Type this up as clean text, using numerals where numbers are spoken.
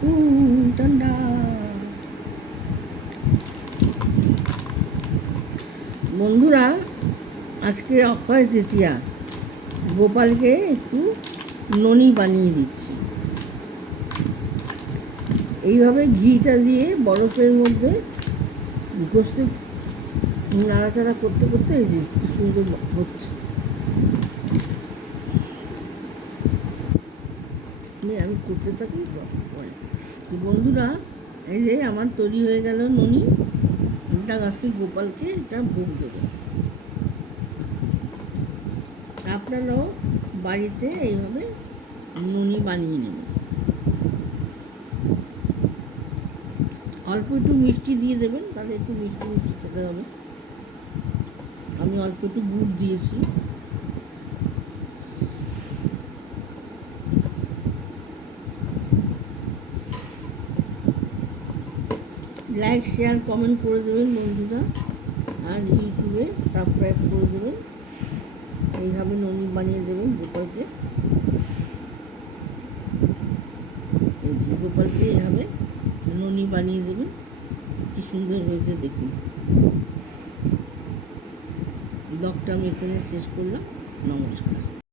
ঠান্ডা। বন্ধুরা, আজকে অক্ষয় তৃতীয়া, গোপালকে একটু ননি বানিয়ে দিচ্ছি। এইভাবে ঘিটা দিয়ে বরফের মধ্যে ঘষতে নাড়াচাড়া করতে করতে এই যে কি সুন্দর হচ্ছে। আমি করতে থাকি তো বন্ধুরা, এই যে আমার তৈরি হয়ে গেল ননি। এটা আজকে গোপালকে এটা ভোগ দেবো। আপনারাও বাড়িতে এইভাবে ননি বানিয়ে নেবেন। অল্প একটু মিষ্টি দিয়ে দেবেন, তাহলে একটু মিষ্টি মিষ্টি খেতে হবে। আমি অল্প একটু গুড় দিয়েছি। লাইক শেয়ার কমেন্ট করে দেবেন বন্ধুরা, আর ইউটিউবে সাবস্ক্রাইব করে দেবেন। এইভাবে ননি বানিয়ে দেবেন গোপালকে। এই যে গোপালকে এইভাবে ননি বানিয়ে দেবেন। কি সুন্দর হয়েছে দেখুন। ব্লগটা আমি এখানে শেষ করলাম। নমস্কার।